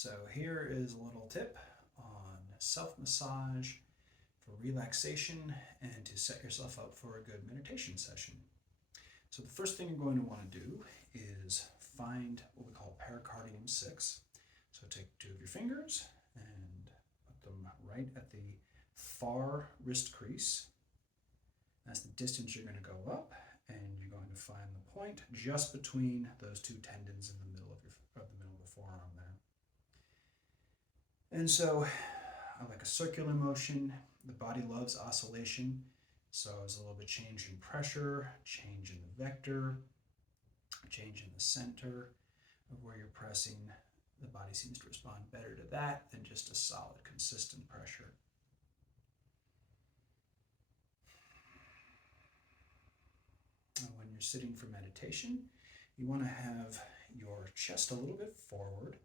So here is a little tip on self-massage for relaxation and to set yourself up for a good meditation session. So the first thing you're going to want to do is find what we call pericardium 6. So take two of your fingers and put them right at the far wrist crease. That's the distance you're going to go up, and you're going to find the point just between those two tendons in the middle of the forearm there. And so I like a circular motion. The body loves oscillation. So there's a little bit change in pressure, change in the vector, change in the center of where you're pressing. The body seems to respond better to that than just a solid, consistent pressure. And when you're sitting for meditation, you want to have your chest a little bit forward.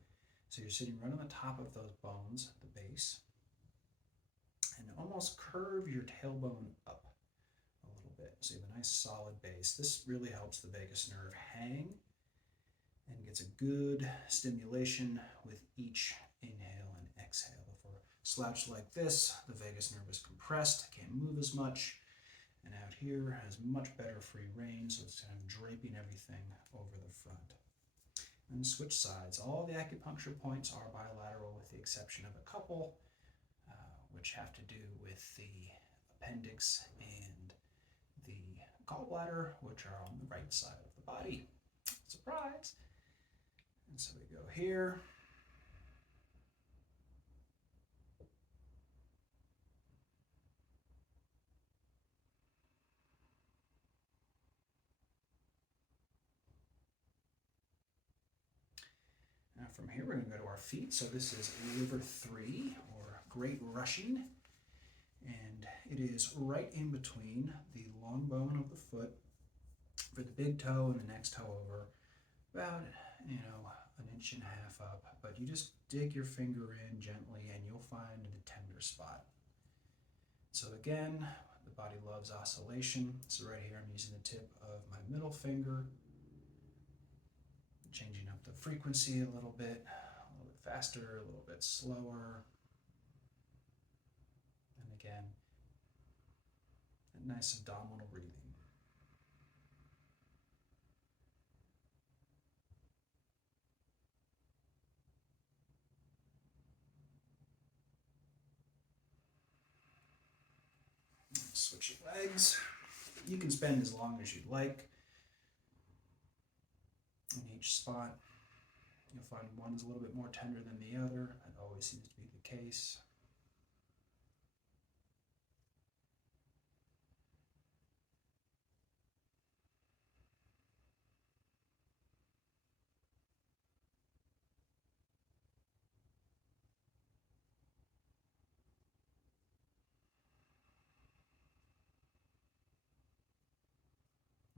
So you're sitting right on the top of those bones at the base. And almost curve your tailbone up a little bit. So you have a nice solid base. This really helps the vagus nerve hang and gets a good stimulation with each inhale and exhale. If we're slouched like this, the vagus nerve is compressed, can't move as much. And out here has much better free rein, so it's kind of draping everything over the front. And switch sides. All the acupuncture points are bilateral with the exception of a couple, which have to do with the appendix and the gallbladder, which are on the right side of the body. Surprise! And so we go here. Now from here, we're going to go to our feet. So this is River 3, or Great Rushing. And it is right in between the long bone of the foot for the big toe and the next toe over, about, an inch and a half up. But you just dig your finger in gently and you'll find the tender spot. So again, the body loves oscillation. So right here, I'm using the tip of my middle finger, changing up the frequency a little bit faster, a little bit slower. And again, a nice abdominal breathing. Switching legs. You can spend as long as you'd like in each spot. You'll find one is a little bit more tender than the other. That always seems to be the case.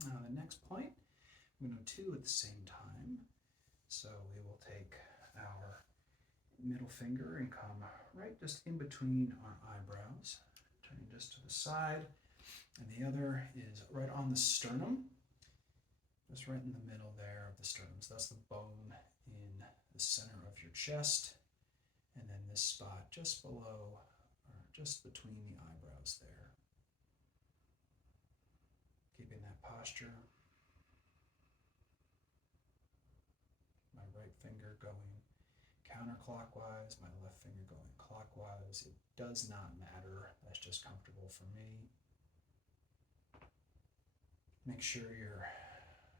Now the next point, I'm going to do 2 at the same time. So we will take our middle finger and come right just in between our eyebrows, turning just to the side, and the other is right on the sternum, just right in the middle there of the sternum. So that's the bone in the center of your chest, and then this spot just below, or just between the eyebrows there. Keeping that posture. My right finger going counterclockwise, my left finger going clockwise. It does not matter. That's just comfortable for me. Make sure your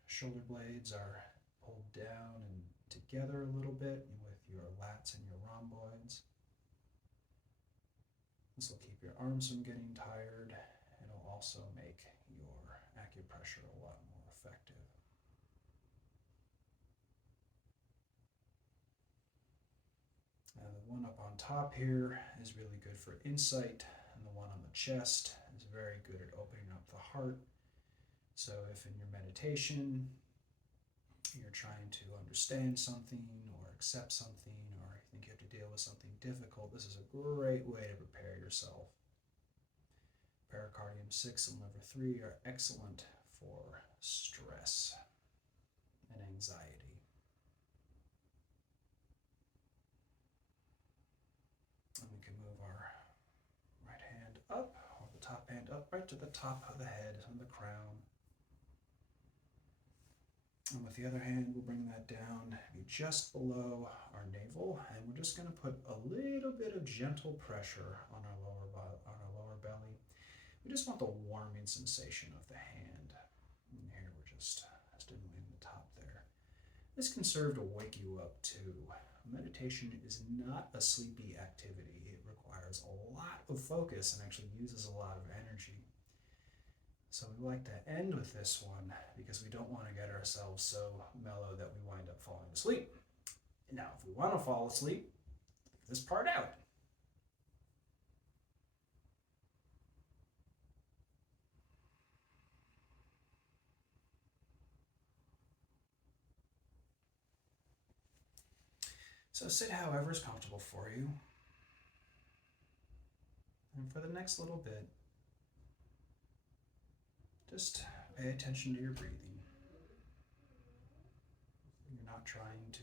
shoulder blades are pulled down and together a little bit with your lats and your rhomboids. This will keep your arms from getting tired. It'll also make your acupressure a lot more effective. Now the one up on top here is really good for insight, and the one on the chest is very good at opening up the heart. So if in your meditation you're trying to understand something or accept something, or you think you have to deal with something difficult, this is a great way to prepare yourself. Pericardium 6 and liver 3 are excellent for stress and anxiety. up right to the top of the head and the crown. And with the other hand, we'll bring that down, be just below our navel, and we're just going to put a little bit of gentle pressure on our lower belly. We just want the warming sensation of the hand. And here we're just stimulating the top there. This can serve to wake you up too. Meditation is not a sleepy activity. It requires a lot of focus and actually uses a lot of energy. So we like to end with this one because we don't want to get ourselves so mellow that we wind up falling asleep. Now, if we want to fall asleep, leave this part out. So sit however is comfortable for you. And for the next little bit, just pay attention to your breathing. You're not trying to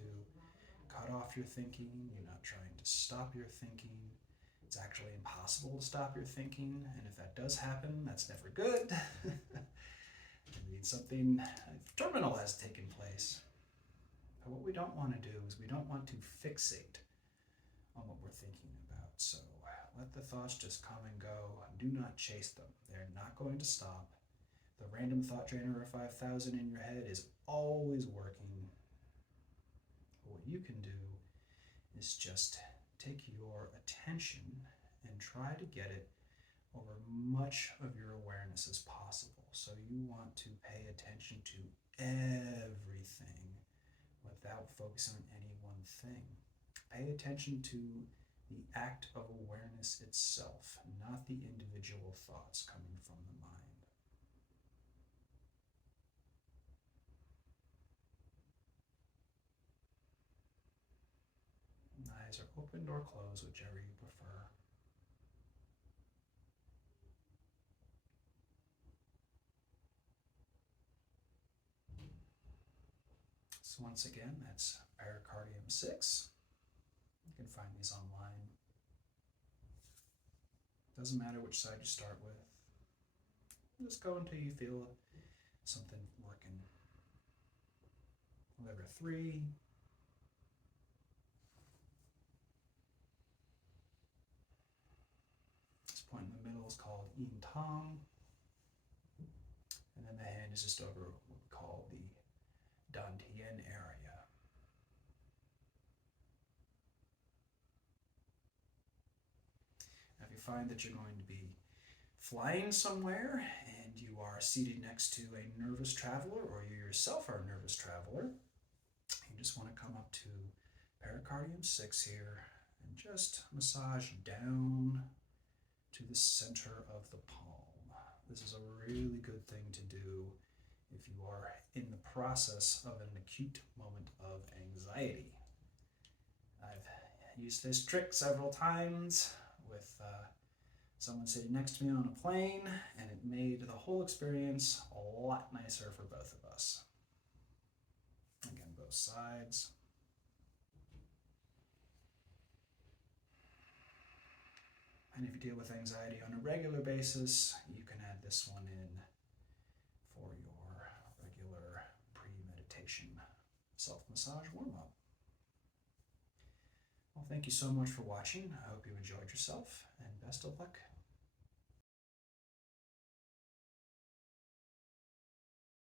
cut off your thinking. You're not trying to stop your thinking. It's actually impossible to stop your thinking. And if that does happen, that's never good. It means something terminal has taken place. But what we don't want to do is we don't want to fixate on what we're thinking about. So let the thoughts just come and go. Do not chase them. They're not going to stop. The random thought generator 5000 in your head is always working. What you can do is just take your attention and try to get it over much of your awareness as possible. So you want to pay attention to everything without focusing on any one thing. Pay attention to the act of awareness itself, not the individual thoughts coming from the mind. Eyes are opened or closed, whichever you prefer. So once again, that's pericardium 6. You can find these online. Doesn't matter which side you start with. Just go until you feel something working. Liver 3. This point in the middle is called Yin Tong. And then the hand is just over what we call the Dantian area. Now if you find that you're going to be flying somewhere and you are seated next to a nervous traveler, or you yourself are a nervous traveler, you just want to come up to pericardium 6 here and just massage down to the center of the palm. This is a really good thing to do if you are in the process of an acute moment of anxiety. I've used this trick several times with someone sitting next to me on a plane, and it made the whole experience a lot nicer for both of us. Again, both sides. And if you deal with anxiety on a regular basis, you can add this one in for your regular pre-meditation self-massage warm-up. Well, thank you so much for watching. I hope you enjoyed yourself, and best of luck